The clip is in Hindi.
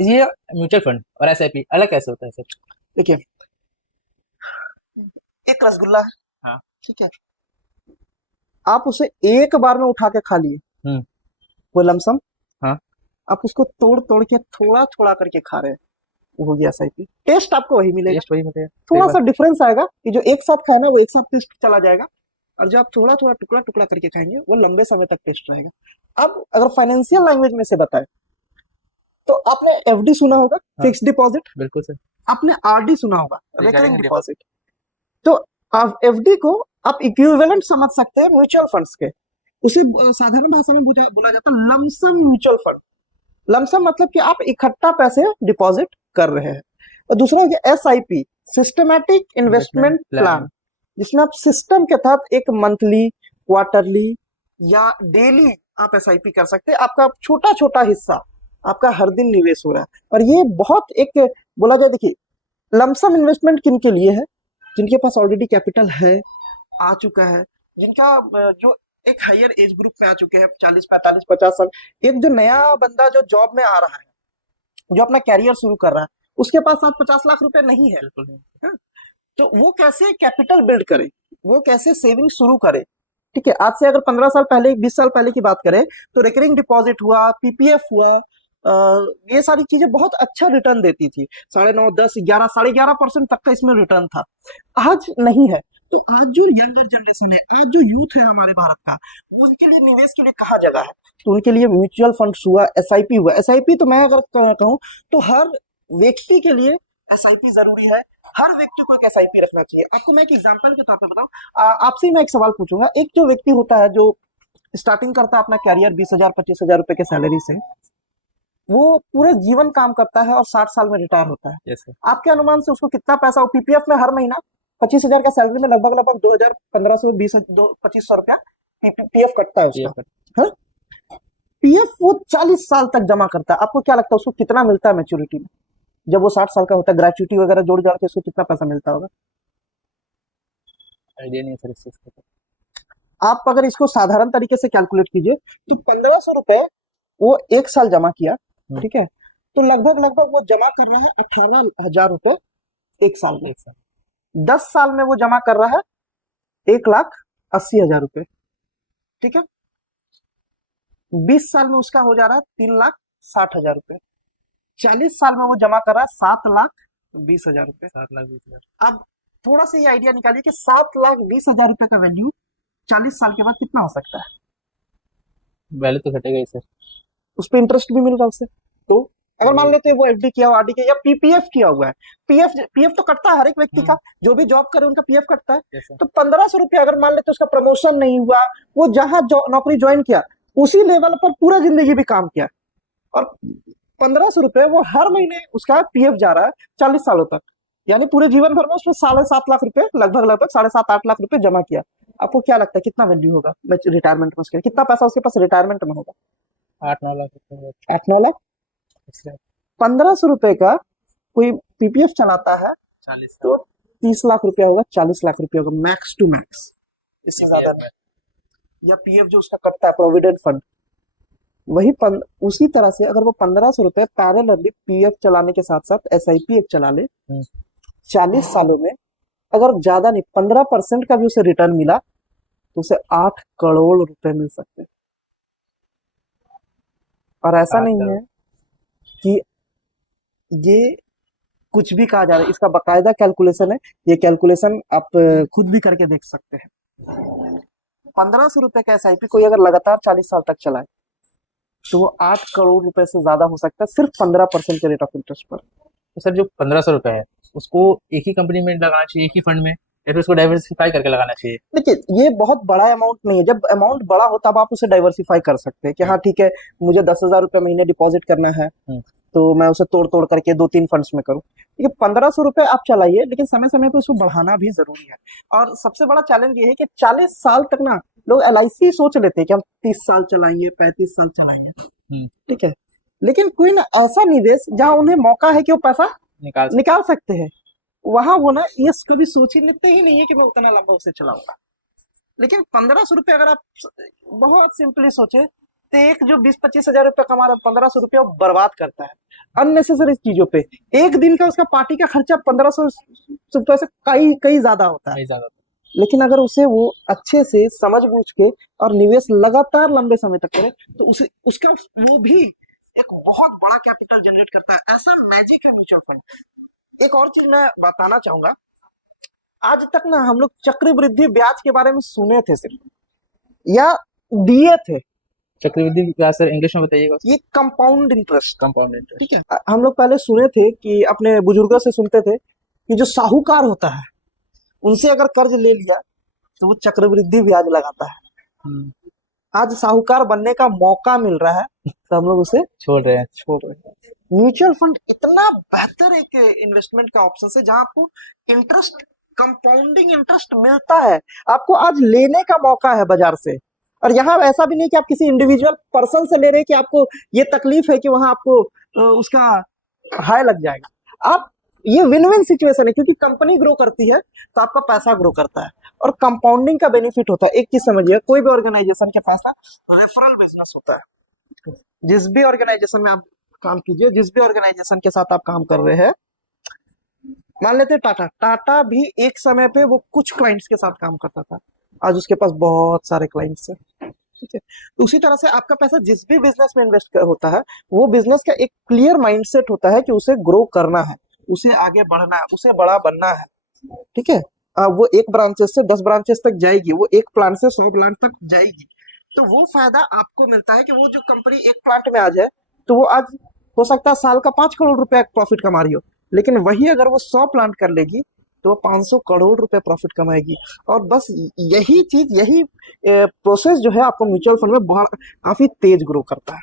ये म्यूचुअल फंड और एसआईपी अलग कैसे होता है सर? देखिए, एक रसगुल्ला है, हाँ। ठीक है, आप उसे एक बार में उठा के खा लिए, हम्म। वो लमसम, हाँ। आप उसको तोड़ तोड़ के थोड़ा थोड़ा करके खा रहे हैं, वो हो गया एसआईपी। टेस्ट आपको वही मिलेगा, टेस्ट वही मिलेगा, सही थोड़ा बात। सा डिफरेंस आएगा कि जो एक साथ खाए ना वो एक साथ टेस्ट चला जाएगा, और जो आप थोड़ा थोड़ा टुकड़ा टुकड़ा करके खाएंगे वो लंबे समय तक टेस्ट रहेगा। अब अगर फाइनेंशियल लैंग्वेज में से बताएं तो आपने एफडी सुना होगा, हाँ। फिक्स डिपॉजिट, बिल्कुल सर। आपने आरडी सुना होगा, Recurring रिकरिंग डिपॉजिट। तो आप एफडी को आप इक्विवेलेंट समझ सकते हैं म्यूचुअल फंड्स के। उसे साधारण भाषा में बोला जाता है लमसम म्यूचुअल फंड। लमसम मतलब कि आप इकट्ठा पैसे डिपॉजिट कर रहे हैं। और दूसरा हो गया एसआईपी, सिस्टमैटिक इन्वेस्टमेंट प्लान, जिसमें आप सिस्टम के तहत एक मंथली, क्वार्टरली या डेली आप एसआईपी कर सकते हैं। आपका छोटा छोटा हिस्सा आपका हर दिन निवेश हो रहा है, और ये बहुत एक बोला जाए, देखिए लमसम इन्वेस्टमेंट किन के लिए है? जिनके पास ऑलरेडी कैपिटल है, आ चुका है, जिनका जो एक हायर एज ग्रुप में आ चुके हैं, 40 45 50 साल। एक जो नया बंदा जो जॉब में आ रहा है, जो अपना कैरियर शुरू कर रहा है, उसके पास साथ 50 लाख रुपए नहीं है। हाँ? तो वो कैसे कैपिटल बिल्ड करे, वो कैसे सेविंग शुरू करे? ठीक है, आज से अगर 15 साल पहले, 20 साल पहले की बात करें तो रिकरिंग डिपॉजिट हुआ, पीपीएफ हुआ, ये सारी चीजें बहुत अच्छा रिटर्न देती थी। 9.5 10 11 11.5% तक का इसमें रिटर्न था। आज नहीं है। तो आज जो यंगर जनरेशन है, आज जो यूथ है हमारे भारत का, वो उनके लिए निवेश के लिए कहाँ जगह है? तो उनके लिए म्यूचुअल फंड्स हुआ, एसआईपी हुआ। एसआईपी तो मैं अगर कहूँ तो हर व्यक्ति के लिए एसआईपी जरूरी है। हर व्यक्ति को एक एसआईपी रखना चाहिए। आपको मैं एक एग्जांपल के तौर पर बताऊं, आपसे ही मैं एक सवाल पूछूंगा। एक जो व्यक्ति होता है जो स्टार्टिंग करता है अपना कैरियर 20,000 25,000 रुपए के सैलरी से, वो पूरे जीवन काम करता है और 60 साल में रिटायर होता है। yes, आपके अनुमान से उसको कितना पैसा, वो पीपीएफ में हर महीना 25,000 का सैलरी में लगभग लगभग 2,000 1500 20 2500 रुपया पीएफ कटता है उसका। हाँ? पीएफ वो 40 साल तक जमा करता है। आपको क्या लगता है उसको कितना मिलता है मैच्योरिटी में, जब वो 60 साल का होता है? ग्रेचुइटी वगैरह जोड़ जाड़ के उसको कितना पैसा मिलता होगा? आइडिया नहीं है सर इस चीज का। आप अगर इसको साधारण तरीके से कैलकुलेट कीजिए तो 1500 रुपए वो एक साल जमा किया, ठीक है, तो लगभग लगभग वो जमा कर रहा है 18,000 रुपए एक साल में। 10 साल में वो जमा कर रहा है 1,80,000 रुपए, ठीक है। 20 साल में उसका हो जा रहा है 3,60,000 रुपए। 40 साल में वो जमा कर रहा है 7,20,000 रुपए। 7,20,000। अब थोड़ा सा ये आइडिया निकालिए कि 7,20,000 रुपए का वैल्यू 40 साल के बाद कितना हो सकता है? वैल्यू तो घटेगा ही सर। उस पर इंटरेस्ट भी मिल रहा है उससे। तो अगर मान लेते हैं वो एफडी किया हुआ, आरडी किया, या पीपीएफ किया हुआ है, पीएफ पीएफ तो कटता है हर एक व्यक्ति का, जो भी जॉब करे उनका पीएफ कटता है। तो 1,500 रुपया अगर मान लेते उसका प्रमोशन नहीं हुआ, वो जहां नौकरी ज्वाइन किया उसी लेवल पर पूरा जिंदगी भी काम किया, और 1,500 रुपए वो हर महीने उसका पीएफ जा रहा है 40 सालों तक, यानी पूरे जीवन भर में उसमें 7.5 लाख रुपए, लगभग लगभग 7.5 8 लाख रुपए जमा किया। आपको क्या लगता है कितना वैल्यू होगा रिटायरमेंट में उसके, कितना पैसा उसके पास रिटायरमेंट में होगा? 8-9 लाख रुपए। 8-9 लाख। 1,500 रुपए का कोई पीपीएफ चलाता है 40 तो 30 लाख रुपया होगा, 40 लाख रुपया होगा मैक्स टू मैक्स, इससे ज्यादा नहीं। या पीएफ जो उसका कटता है प्रोविडेंट फंड, वही उसी तरह से अगर वो 1,500 रुपए पैरेलली पीएफ चलाने के साथ साथ एसआईपी एक चला ले, 40 सालों में अगर ज्यादा नहीं 15% का भी उसे रिटर्न मिला तो उसे 8 करोड़ रुपए मिल सकते हैं। और ऐसा नहीं है कि ये कुछ भी कहा जा रहा है, इसका बकायदा कैलकुलेशन है। ये कैलकुलेशन आप खुद भी करके देख सकते हैं। 1,500 रुपए का एसआईपी कोई अगर लगातार 40 साल तक चलाए तो वो 8 करोड़ रुपए से ज्यादा हो सकता है, सिर्फ 15% के रेट ऑफ इंटरेस्ट पर। तो सर जो 1,500 रुपए है उसको एक ही कंपनी में लगाना चाहिए, एक ही फंड में, या फिर उसको डाइवर्सिफाई करके लगाना चाहिए? देखिए, ये बहुत बड़ा अमाउंट नहीं है। जब अमाउंट बड़ा हो तब आप उसे डाइवर्सिफाई कर सकते हैं कि हाँ ठीक है, मुझे 10,000 रुपए महीने डिपॉजिट करना है तो मैं उसे तोड़ तोड़ करके 2-3 फंड्स में करूं। ये 1,500 रुपए आप चलाइए, लेकिन समय समय पर उसको बढ़ाना भी जरूरी है। और सबसे बड़ा चैलेंज ये है कि 40 साल तक ना लोग एलआईसी सोच लेते हैं कि हम 30 साल चलाएंगे, 35 साल चलाएंगे, ठीक है, लेकिन कोई ना ऐसा निवेश जहां उन्हें मौका है कि वो पैसा निकाल सकते हैं, वहां वो ना ये कभी सोच ही लेते ही नहीं है कि मैं उतना लंबा उसे चलाऊंगा। लेकिन 1,500 रुपए अगर आप बहुत सिंपली सोचे प्रत्येक जो 20-25 हजार रुपया कमा रहा है 1500 रुपया वो बर्बाद करता है अननेसेसरी चीजों पे। एक दिन का उसका पार्टी का खर्चा 1500 रुपये से कई कई ज्यादा होता है। नहीं ज्यादा। लेकिन अगर उसे वो अच्छे से समझ बूझ के और निवेश लगातार लंबे समय तक करे तो उसे उसका वो भी एक बहुत बड़ा कैपिटल जनरेट करता है। ऐसा मैजिक है म्यूचुअल फंड। एक और चीज मैं बताना चाहूंगा, आज तक ना हम लोग चक्रवृद्धि ब्याज के बारे में सुने थे सिर्फ, या दिए थे। चक्रवृद्धि ब्याज सर इंग्लिश में बताइएगा। ये कंपाउंड इंटरेस्ट, कंपाउंड इंटरेस्ट। ठीक है। हम लोग पहले सुने थे कि अपने बुजुर्गों से सुनते थे कि जो साहूकार होता है उनसे अगर कर्ज ले लिया तो वो चक्रवृद्धि ब्याज लगाता है। आज साहूकार बनने का मौका मिल रहा है तो हम लोग उसे छोड़ रहे हैं। म्यूचुअल फंड इतना बेहतर एक इन्वेस्टमेंट का ऑप्शन है जहां आपको इंटरेस्ट, कंपाउंडिंग इंटरेस्ट मिलता है। आपको आज लेने का मौका है बाजार से। और यहाँ ऐसा भी नहीं कि आप किसी इंडिविजुअल पर्सन से ले रहे हैं कि आपको ये तकलीफ है कि वहां आपको उसका हाई लग जाएगा। आप ये विन विन सिचुएशन है, क्योंकि कंपनी ग्रो करती है तो आपका पैसा ग्रो करता है और कंपाउंडिंग का बेनिफिट होता है। एक चीज समझिए, कोई भी ऑर्गेनाइजेशन के पैसा रेफरल बिजनेस होता है। जिस भी ऑर्गेनाइजेशन में आप काम कीजिए, जिस भी ऑर्गेनाइजेशन के साथ आप काम कर रहे हैं, मान लेते हैं टाटा भी एक समय पे वो कुछ क्लाइंट्स के साथ काम करता था, आज उसके पास बहुत सारे क्लाइंट्स हैं, ठीक है। तो उसी तरह से आपका पैसा जिस भी बिजनेस में इन्वेस्ट होता है वो बिजनेस का एक क्लियर माइंडसेट होता है कि उसे ग्रो करना है, उसे आगे बढ़ना है, उसे बड़ा बनना है, ठीक है। वो एक ब्रांचेस से 10 ब्रांचेस तक जाएगी, वो एक प्लांट से 100 प्लांट तक जाएगी, तो वो फायदा आपको मिलता है कि वो जो कंपनी एक प्लांट में आ जाए तो वो आज हो सकता है साल का 5 करोड़ रुपया प्रॉफिट कमा रही हो, लेकिन वही अगर वो 100 प्लांट कर लेगी तो 500 करोड़ रुपए प्रॉफिट कमाएगी। और बस यही चीज, यही प्रोसेस जो है आपको म्यूचुअल फंड में काफी तेज ग्रो करता है।